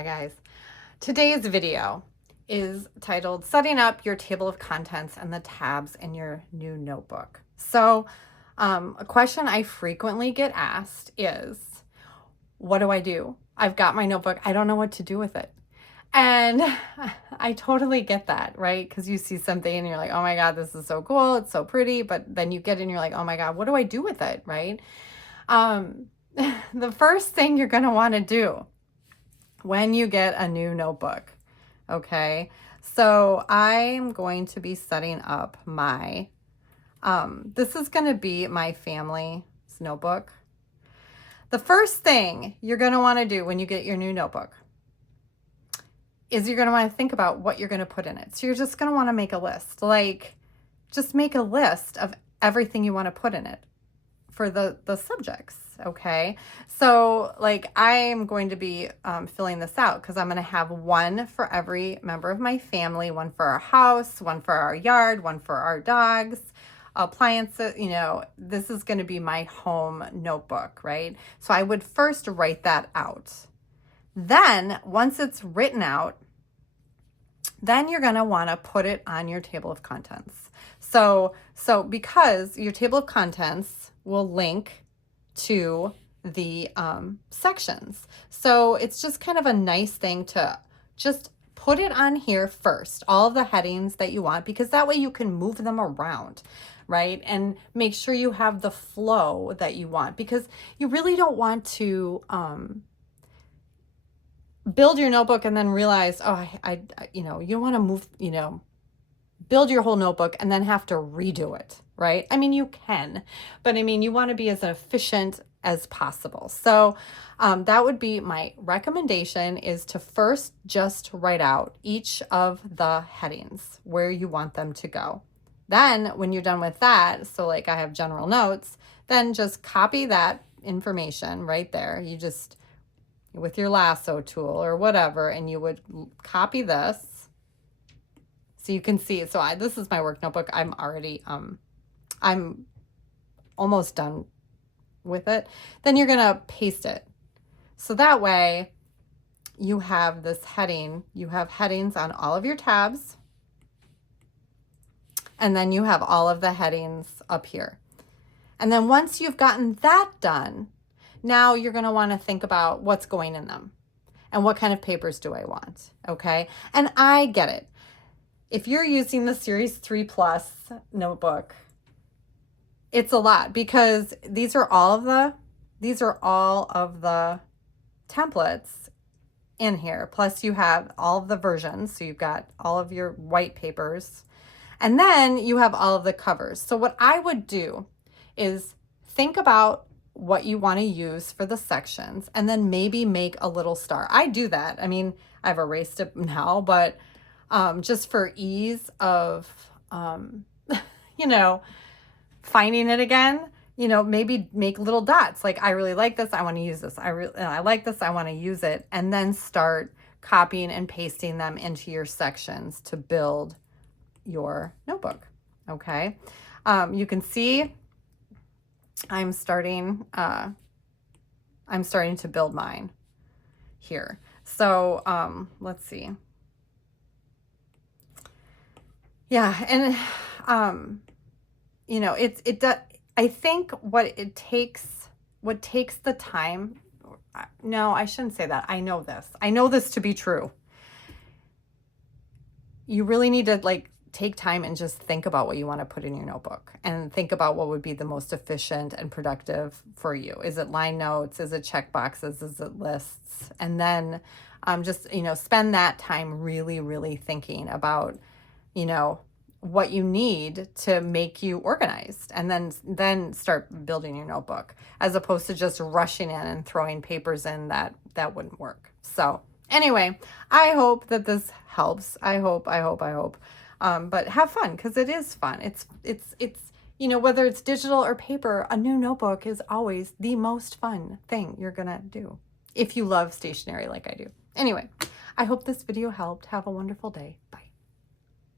Hi guys, today's video is titled Setting Up Your Table of Contents and the Tabs in Your New Notebook. So a question I frequently get asked is, what do I do? I've got my notebook, I don't know what to do with it. And I totally get that, right? Because you see something and you're like, oh my God, this is so cool, it's so pretty, but then you get in and you're like, oh my God, what do I do with it, right? The first thing you're gonna wanna do when you get a new notebook, okay? So I'm going to be setting up my, this is gonna be my family's notebook. The first thing you're gonna wanna do when you get your new notebook is you're gonna wanna think about what you're gonna put in it. So you're just gonna wanna make a list, like just make a list of everything you wanna put in it for the subjects, okay? So like I'm going to be filling this out because I'm going to have one for every member of my family, one for our house, one for our yard, one for our dogs, appliances, this is going to be my home notebook, right? So I would first write that out. Then once it's written out, then you're going to want to put it on your table of contents. So because your table of contents will link to the sections. So it's just kind of a nice thing to just put it on here first, all of the headings that you want, because that way you can move them around, right? And make sure you have the flow that you want, because you really don't want to build your notebook and then realize, oh, you don't want to move, build your whole notebook and then have to redo it, right? I mean, you can, but I mean, you want to be as efficient as possible. So that would be my recommendation, is to first just write out each of the headings where you want them to go. Then when you're done with that, so like I have general notes, then just copy that information right there. You just, with your lasso tool or whatever, and you would copy this. So you can see, so this is my work notebook. I'm already, I'm almost done with it. Then you're gonna paste it. So that way you have this heading, you have headings on all of your tabs, and then you have all of the headings up here. And then once you've gotten that done, now you're gonna wanna think about what's going in them and what kind of papers do I want, okay? And I get it. If you're using the Series 3 Plus notebook, it's a lot, because these are all of the templates in here. Plus you have all of the versions. So you've got all of your white papers, and then you have all of the covers. So what I would do is think about what you want to use for the sections, and then maybe make a little star. I do that. I mean, I've erased it now, but just for ease of, finding it again, maybe make little dots. Like, I really like this, I want to use this. I like this, I want to use it. And then start copying and pasting them into your sections to build your notebook. Okay. You can see I'm starting to build mine here. So, let's see. Yeah. And, I think what takes the time, no, I shouldn't say that. I know this to be true. You really need to take time and just think about what you want to put in your notebook, and think about what would be the most efficient and productive for you. Is it line notes? Is it check boxes? Is it lists? And then just, spend that time really, really thinking about, what you need to make you organized, and then start building your notebook, as opposed to just rushing in and throwing papers in. That wouldn't work. So anyway, I hope that this helps. I hope. But have fun, because it is fun. It's whether it's digital or paper, a new notebook is always the most fun thing you're gonna do, if you love stationery like I do. Anyway, I hope this video helped. Have a wonderful day. Bye.